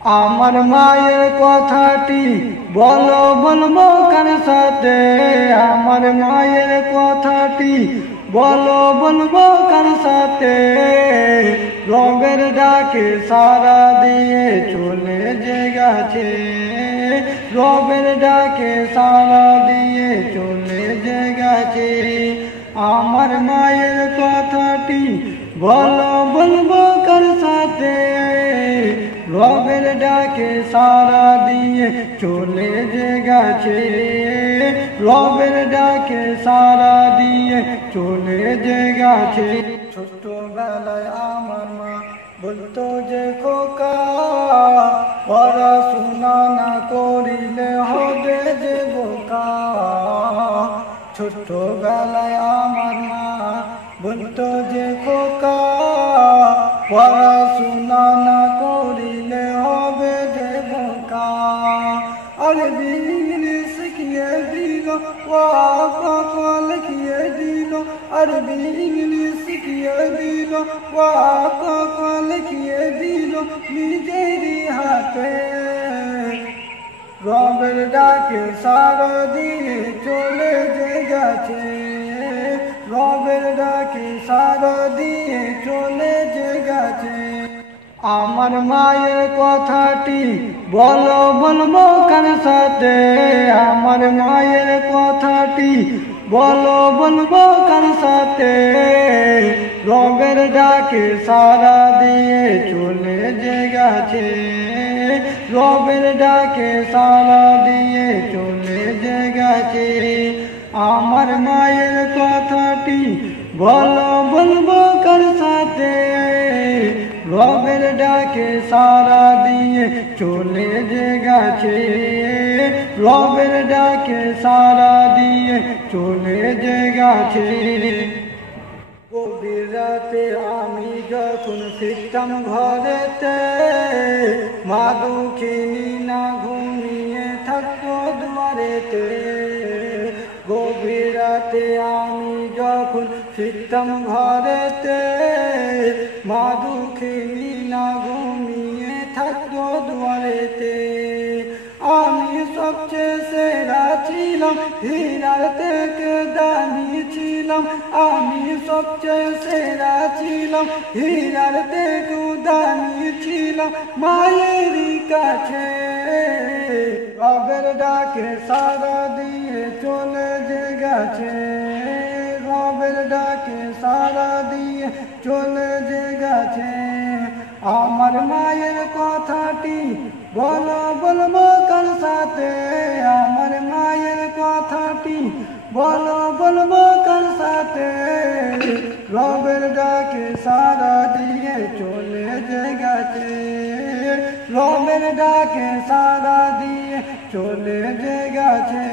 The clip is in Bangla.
আমার মায়ের কথাটি বলো বলবো কার সাথে, আমার মায়ের কথাটি বলো বলবো কার সাথে। রবের ডাকে সাড়া দিয়ে চলে যে গেছে, রবের ডাকে সাড়া দিয়ে চলে যে গেছে। আমার মায়ের কথাটি বলো বলবো কার সাথে, রবের ডাকে সাড়া দিয়ে চলে যে গেছে, রবের ডাকে সাড়া দিয়ে চলে যে গেছে। ছোটবেলায় আমার মা বলতো যে খোকা, পড়াশোনা না করিলে হবে যে বোকা। ছোটবেলায় আমার মা বলতো যে খোকা, পড়াশোনা না করিলে হবে যে বোকা। আরবি ইংলিশ শিখিয়ে দিল, ক লিখিয়ে দিল, আরবি ইংলিশ শিখিয়ে দিল, ক লিখিয়ে দিল নিজেরই হাতে। রবের ডাকে সাড়া দিয়ে চলে যে গেছে, রবের ডাকে সাড়া দিয়ে চলে যে গেছে। আমার মায়ের কথাটি বলো বলবো কার সাথে, আমার মায়ের কথাটি বলো বলবো কার সাথে। রবের ডাকে সাড়া দিয়ে চলে যে গেছে, রবের ডাকে সাড়া দিয়ে চলে যে গেছে। আমার মায়ের কথাটি বলো বলবো কার সাথে, রবের ডাকে সাড়া দিয়ে চলে যে গেছে, রবের ডাকে সাড়া দিয়ে চলে যে গেছে। গভীর রাতে আমি যখন ফিরতাম ঘরেতে, মা দুঃখিনী না ঘুমিয়ে থাকতো দুয়ারেতে। গভীর রাতে আমি যখন ফিরতাম ঘরেতে, মা দুঃখিনী না ঘুমিয়ে থাকতো দুয়ারেতে। আমি সবচেয়ে সেরা ছিলাম, হীরার থেকে দামি ছিলাম, আমি সবচেয়ে সেরা ছিলাম, হীরার থেকে দামি ছিলাম মায়েরই কাছে। রবের ডাকে সাড়া দিয়ে চলে যে গেছে, রবের ডাকে সাড়া দিয়ে চলে যে গেছে। আমার মায়ের কথাটি বলো বলবো কার সাথে, আমার মায়ের কথাটি বলো বলবো কার সাথে। রবের ডাকে সাড়া দিয়ে চলে যে গেছে, রবের ডাকে সাড়া দিয়ে চলে যে গেছে।